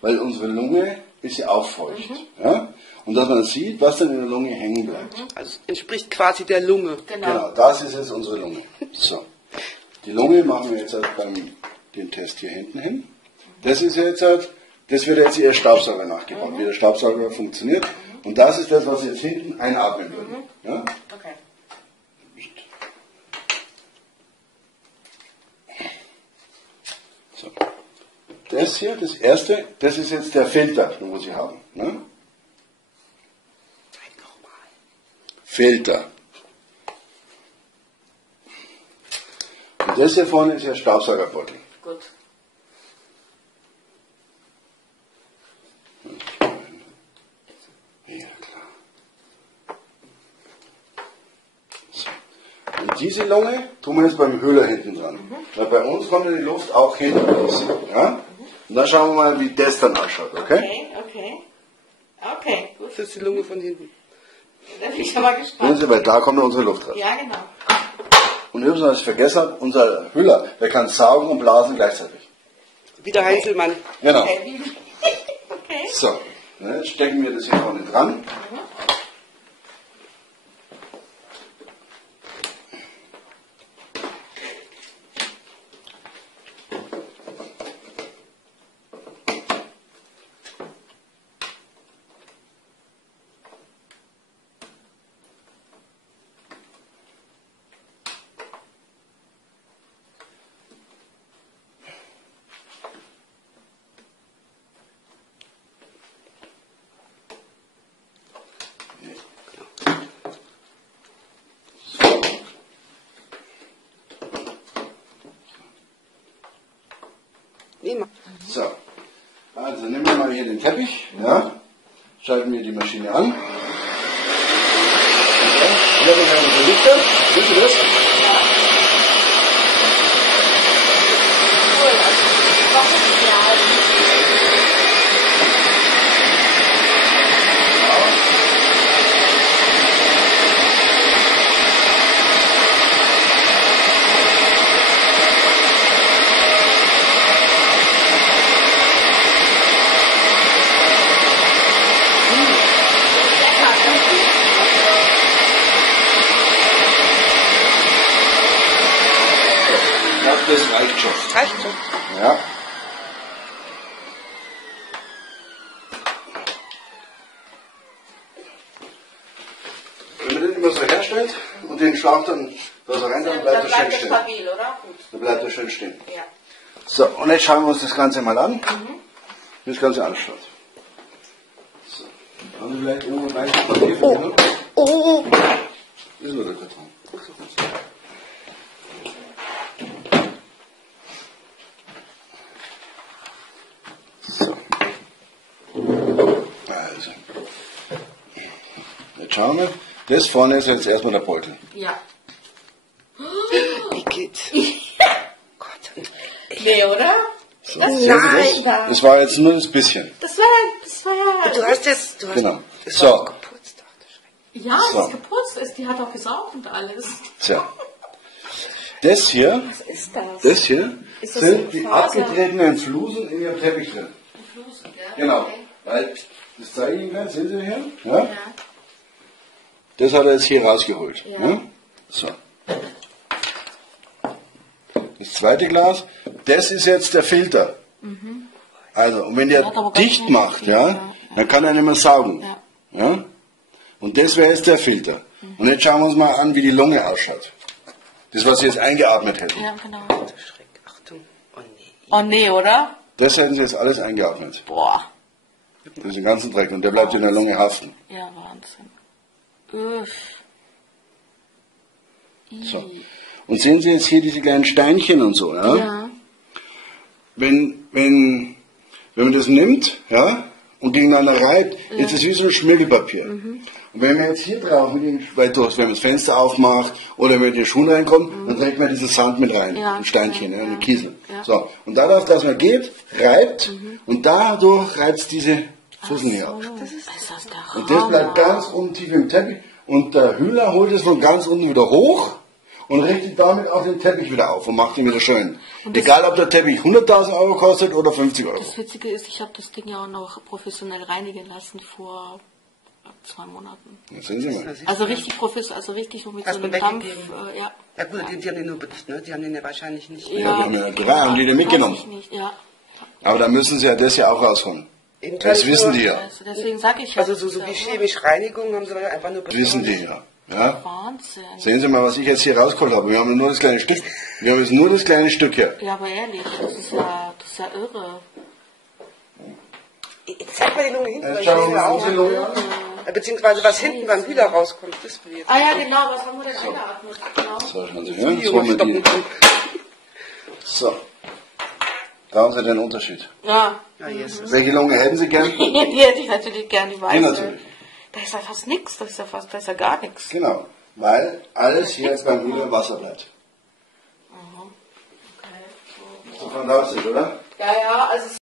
weil unsere Lunge ist ja auch feucht. Ja? Und dass man sieht, was dann in der Lunge hängen bleibt. Also entspricht quasi der Lunge. Genau, das ist jetzt unsere Lunge. So. Die Lunge machen wir jetzt halt beim den Test hier hinten hin. Das ist jetzt halt, das wird jetzt Ihr Staubsauger nachgebaut, wie der Staubsauger funktioniert. Und das ist das, was Sie jetzt hinten einatmen würden. Ja? Okay. So. Das hier, das erste, das ist jetzt der Filter, den wir Sie haben. Ne? Filter. Und das hier vorne ist Ihr Staubsaugerbeutel. Gut. Ja, klar. So. Und diese Lunge tun wir jetzt beim Höhler hinten dran. Weil bei uns kommt die Luft auch hinten raus. Ja? Und dann schauen wir mal, wie das dann ausschaut. Okay? Okay, gut. Das ist die Lunge von hinten. Da bin ich schon mal Sehen gespannt. Sie, weil da kommt unsere Luft raus. Ja, genau. Und übrigens, was ich vergessen habe, unser Hüller, der kann saugen und blasen gleichzeitig. Wie der Heinzelmann. Genau. Okay. Okay. So, jetzt stecken wir das hier vorne dran. So, also nehmen wir mal hier den Teppich, ja, schalten wir die Maschine an. Ja, hier haben wir unsere Lichter, siehst du das? Das reicht schon. Reicht schon. Ja. Wenn man den immer so herstellt und den Schlauch dann da so rein, dann bleibt er schön bleibt stehen. stabil, oder? Gut. Dann bleibt er schön stehen. Ja. So, und jetzt schauen wir uns das Ganze mal an, wie das Ganze anschaut. So, haben wir vielleicht irgendwo ein weißes Papier für den? Oh. Ist nur der Karton. So. Also. Jetzt schauen wir. Das vorne ist jetzt erstmal der Beutel. Ja. Wie geht's? Gott. Nee, oder? So, Das- sehen Sie nein, das? Das war jetzt nur ein bisschen. Das war Du hast jetzt. Du hast, Genau. Das So. war geputzt. Ach, du Schreck. Ja, So. das geputzt ist. Die hat auch gesaugt und alles. Tja. Das hier, Was ist das? das hier Ist das sind so die Faser? abgetretenen Flusen in Ihrem Teppich drin. Flusen, gell? Genau. Okay. Weil, das zeige ich Ihnen gleich, sehen Sie hier? Ja? Ja. Das hat er jetzt hier rausgeholt. Ja. Ja? So. Das zweite Glas, das ist jetzt der Filter. Also, und wenn der hat aber ganz dicht schön macht, viel, ja, ja. dann kann er nicht mehr saugen. Ja. Ja? Und das wäre jetzt der Filter. Und jetzt schauen wir uns mal an, wie die Lunge ausschaut. Das, was Sie jetzt eingeatmet hätten. Ja, genau. Du Schreck. Achtung. Oh nee. Oh nee, oder? Das hätten Sie jetzt alles eingeatmet. Boah. Das ist den ganzen Dreck und der bleibt in der Lunge haften. Ja, Wahnsinn. Uff. So. Und sehen Sie jetzt hier diese kleinen Steinchen und so, ja? Ja. Wenn man das nimmt, ja, und gegeneinander reibt, ist es wie so ein Schmirgelpapier. Und wenn man jetzt hier drauf, wenn man das Fenster aufmacht oder wenn man in die Schuhe reinkommt, dann trägt man diesen Sand mit rein, Ja. ein Steinchen, ja, eine Kiesel. Ja. So. Und dadurch, dass man geht, reibt, und dadurch reibt es diese Fussen hier ab. Das ist der Hammer. Und das bleibt ganz unten tief im Teppich. Und der Hühler holt es von ganz unten wieder hoch und richtet damit auch den Teppich wieder auf und macht ihn wieder schön. Egal, ob der Teppich 100.000 Euro kostet oder 50 Euro. Das Witzige ist, ich habe das Ding ja auch noch professionell reinigen lassen vor 2 Monaten. Das sehen Sie mal. Also richtig professionell, also richtig so mit Hast so du einem Dampf. weggegeben? Ja. Ja gut, die haben den nur benutzt, ne? Die haben den ja wahrscheinlich nicht. Ja, die haben ja haben die den mitgenommen. Weiß ich nicht, ja. Aber dann müssen Sie ja das ja auch rausholen. Eben Das kann wissen nur- die ja. Also deswegen sage ich ja. Also so wie chemische Reinigung haben sie einfach nur Das wissen die ja. Ja? Wahnsinn. Sehen Sie mal, was ich jetzt hier rausgeholt habe. Wir haben nur das kleine Stück. Wir haben jetzt nur das kleine Stück hier. Ja, aber ehrlich, das ist ja irre. Jetzt zeig mal die Lunge hinten, weil ich Schauen wir sehe mal auch. unsere Lunge an. Beziehungsweise was hinten beim Hühler rauskommt, das will ich jetzt. Ah ja, genau, was haben wir denn eingeatmet? Genau. So, schauen Sie her. Jetzt holen wir die. So. Da haben Sie den Unterschied. Ja. Ja, Jesus. Welche Lunge hätten Sie gern? Die hätte ich natürlich gerne, die weiße. Die natürlich. Da ist ja fast nichts, da ist ja gar nichts. Genau. Weil alles hier beim Hühner Wasser bleibt. Okay. So fantastisch, oder? Ja, also